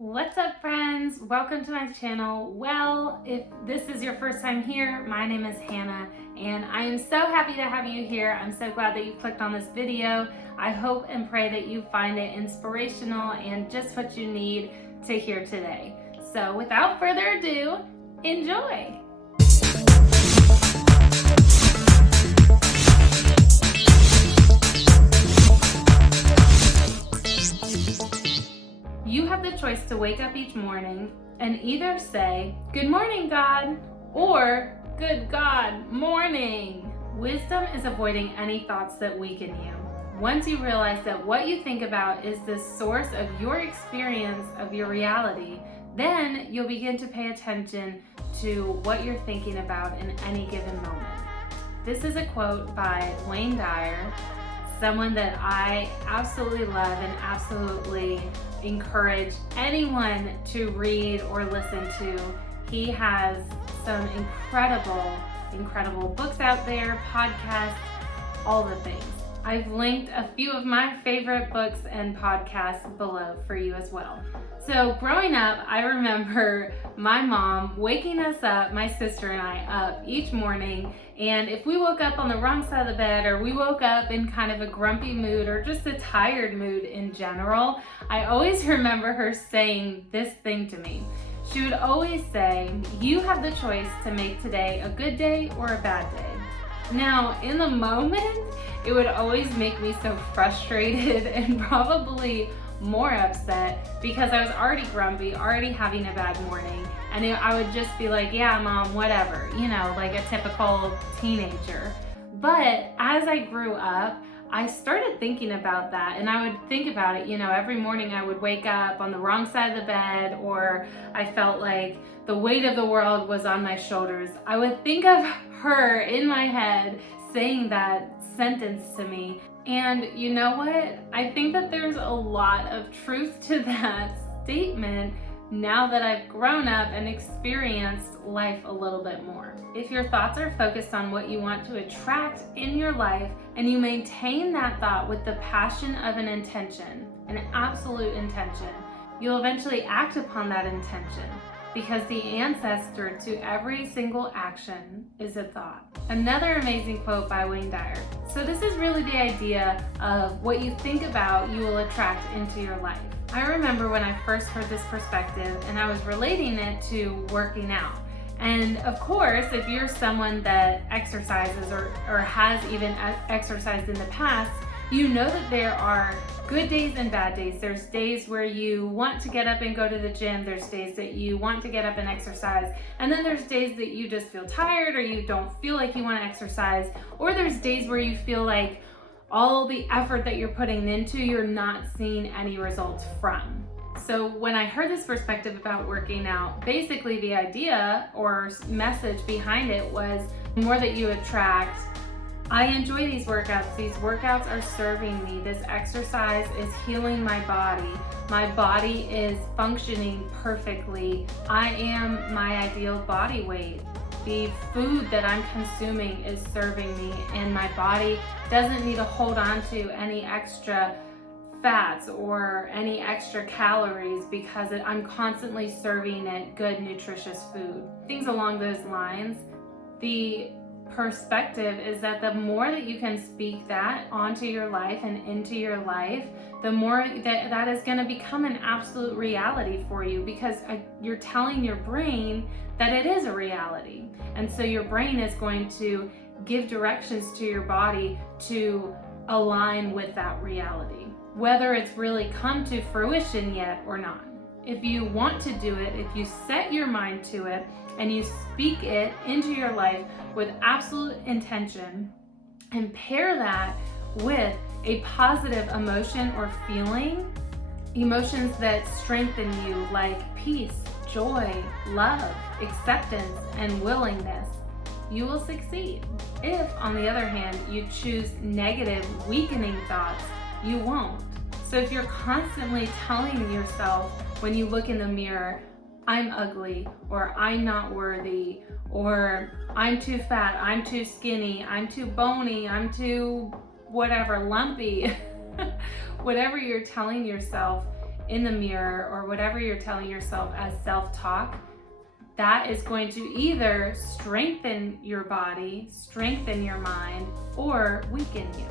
What's up, friends? Welcome to my channel. Well, if this is your first time here, my name is Hannah and I am so happy to have you here. I'm so glad that you clicked on this video. I hope and pray that you find it inspirational and just what you need to hear today. So without further ado, enjoy! You have the choice to wake up each morning and either say, "Good morning, God," or "Good God, morning." Wisdom is avoiding any thoughts that weaken you. Once you realize that what you think about is the source of your experience of your reality, then you'll begin to pay attention to what you're thinking about in any given moment. This is a quote by Wayne Dyer, someone that I absolutely love and absolutely encourage anyone to read or listen to. He has some incredible books out there, podcasts, all the things. I've linked a few of my favorite books and podcasts below for you as well. So growing up, I remember my mom waking us up, my sister and I, up each morning, and if we woke up on the wrong side of the bed or we woke up in kind of a grumpy mood or just a tired mood in general, I always remember her saying this thing to me. She would always say, "You have the choice to make today a good day or a bad day." Now, in the moment, it would always make me so frustrated and probably more upset because I was already grumpy, already having a bad morning, and I would just be like, "Yeah, Mom, whatever," like a typical teenager. But as I grew up, I started thinking about that, and I would think about it, every morning I would wake up on the wrong side of the bed, or I felt like the weight of the world was on my shoulders. I would think of her in my head saying that sentence to me. And you know what? I think that there's a lot of truth to that statement now that I've grown up and experienced life a little bit more. If your thoughts are focused on what you want to attract in your life and you maintain that thought with the passion of an intention, an absolute intention, you'll eventually act upon that intention, because the ancestor to every single action is a thought. Another amazing quote by Wayne Dyer. So this is really the idea of what you think about, you will attract into your life. I remember when I first heard this perspective and I was relating it to working out. And of course, if you're someone that exercises or has even exercised in the past, you know that there are good days and bad days. There's days where you want to get up and go to the gym. There's days that you want to get up and exercise. And then there's days that you just feel tired or you don't feel like you want to exercise. Or there's days where you feel like all the effort that you're putting into, you're not seeing any results from. So when I heard this perspective about working out, basically the idea or message behind it was the more that you attract. I enjoy these workouts. These workouts are serving me. This exercise is healing my body. My body is functioning perfectly. I am my ideal body weight. The food that I'm consuming is serving me, and my body doesn't need to hold on to any extra fats or any extra calories because I'm constantly serving it good, nutritious food. Things along those lines. The perspective is that the more that you can speak that onto your life and into your life, the more that is going to become an absolute reality for you, because you're telling your brain that it is a reality. And so your brain is going to give directions to your body to align with that reality, whether it's really come to fruition yet or not. If you want to do it, if you set your mind to it and you speak it into your life with absolute intention and pair that with a positive emotion or feeling, emotions that strengthen you like peace, joy, love, acceptance, and willingness, you will succeed. If, on the other hand, you choose negative, weakening thoughts, you won't. So if you're constantly telling yourself when you look in the mirror, "I'm ugly," or "I'm not worthy," or "I'm too fat," "I'm too skinny," "I'm too bony," "I'm too whatever, lumpy," whatever you're telling yourself, in the mirror or whatever you're telling yourself as self-talk, that is going to either strengthen your body, strengthen your mind, or weaken you.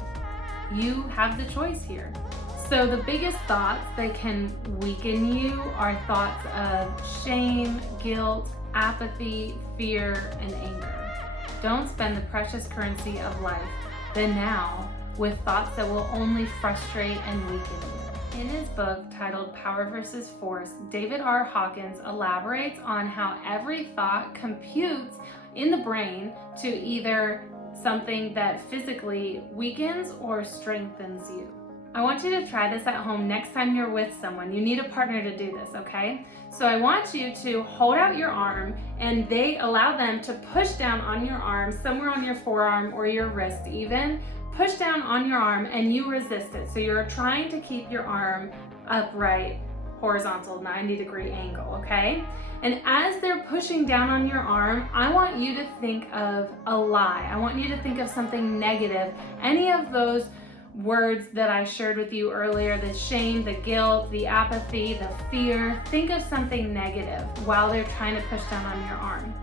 You have the choice here. So the biggest thoughts that can weaken you are thoughts of shame, guilt, apathy, fear, and anger. Don't spend the precious currency of life, the now, with thoughts that will only frustrate and weaken you. In his book titled Power versus Force, David R. Hawkins elaborates on how every thought computes in the brain to either something that physically weakens or strengthens you. I want you to try this at home next time you're with someone. You need a partner to do this, okay? So I want you to hold out your arm and they allow them to push down on your arm, somewhere on your forearm or your wrist even. Push down on your arm and you resist it. So you're trying to keep your arm upright, horizontal, 90-degree angle, okay? And as they're pushing down on your arm, I want you to think of a lie. I want you to think of something negative. Any of those words that I shared with you earlier, the shame, the guilt, the apathy, the fear, think of something negative while they're trying to push down on your arm.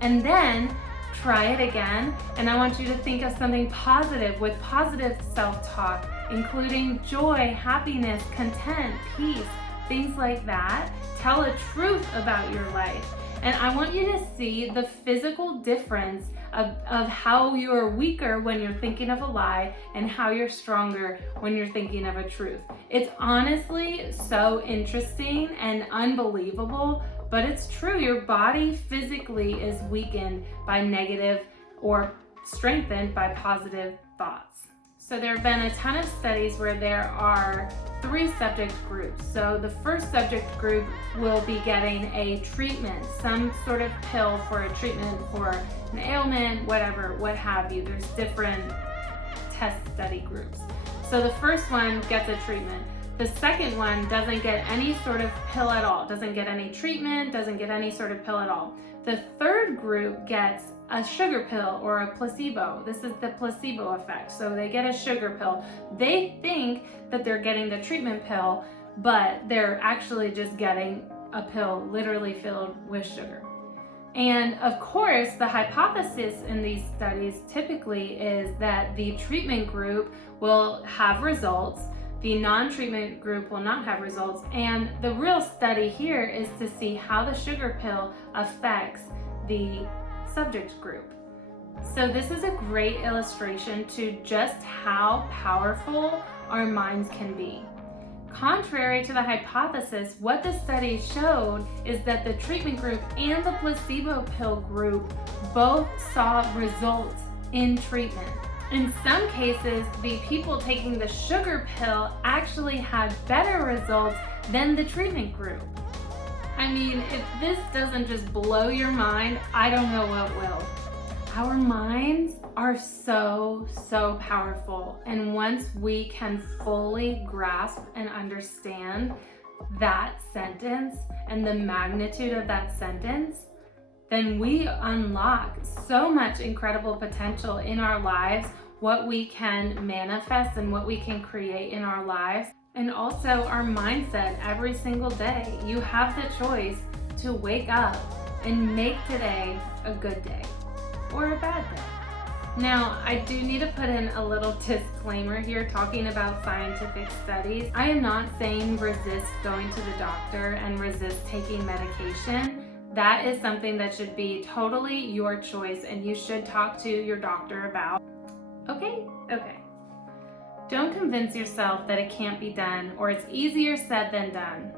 And then try it again, and I want you to think of something positive with positive self-talk, including joy, happiness, content, peace, things like that. Tell a truth about your life. And I want you to see the physical difference of how you're weaker when you're thinking of a lie and how you're stronger when you're thinking of a truth. It's honestly so interesting and unbelievable, but it's true. Your body physically is weakened by negative or strengthened by positive thoughts. So there have been a ton of studies where there are 3 subject groups. So the first subject group will be getting a treatment, some sort of pill for a treatment for an ailment, whatever, what have you. There's different test study groups. So the first one gets a treatment. The second one doesn't get any sort of pill at all, doesn't get any treatment, doesn't get any sort of pill at all. The third group gets a sugar pill or a placebo. This is the placebo effect. So they get a sugar pill. They think that they're getting the treatment pill, but they're actually just getting a pill literally filled with sugar. And of course, the hypothesis in these studies typically is that the treatment group will have results, the non-treatment group will not have results, and the real study here is to see how the sugar pill affects the subject group. So this is a great illustration to just how powerful our minds can be. Contrary to the hypothesis, what the study showed is that the treatment group and the placebo pill group both saw results in treatment. In some cases, the people taking the sugar pill actually had better results than the treatment group. I mean, if this doesn't just blow your mind, I don't know what will. Our minds are so powerful, and once we can fully grasp and understand that sentence and the magnitude of that sentence, then we unlock so much incredible potential in our lives, what we can manifest and what we can create in our lives, and also our mindset every single day. You have the choice to wake up and make today a good day or a bad day. Now, I do need to put in a little disclaimer here talking about scientific studies. I am not saying resist going to the doctor and resist taking medication. That is something that should be totally your choice and you should talk to your doctor about. Okay. Don't convince yourself that it can't be done or it's easier said than done.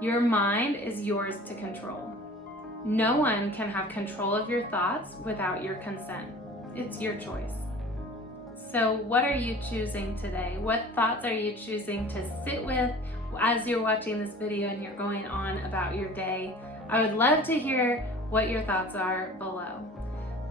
Your mind is yours to control. No one can have control of your thoughts without your consent. It's your choice. So what are you choosing today? What thoughts are you choosing to sit with as you're watching this video and you're going on about your day? I would love to hear what your thoughts are below.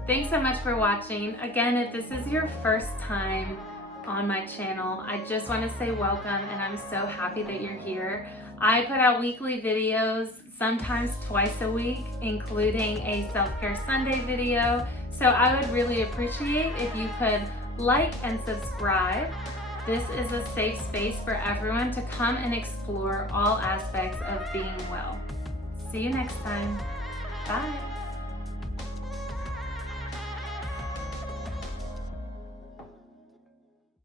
Thanks so much for watching. Again, if this is your first time on my channel, I just want to say welcome and I'm so happy that you're here. I put out weekly videos, sometimes twice a week, including a Self-Care Sunday video. So I would really appreciate if you could like and subscribe. This is a safe space for everyone to come and explore all aspects of being well. See you next time. Bye.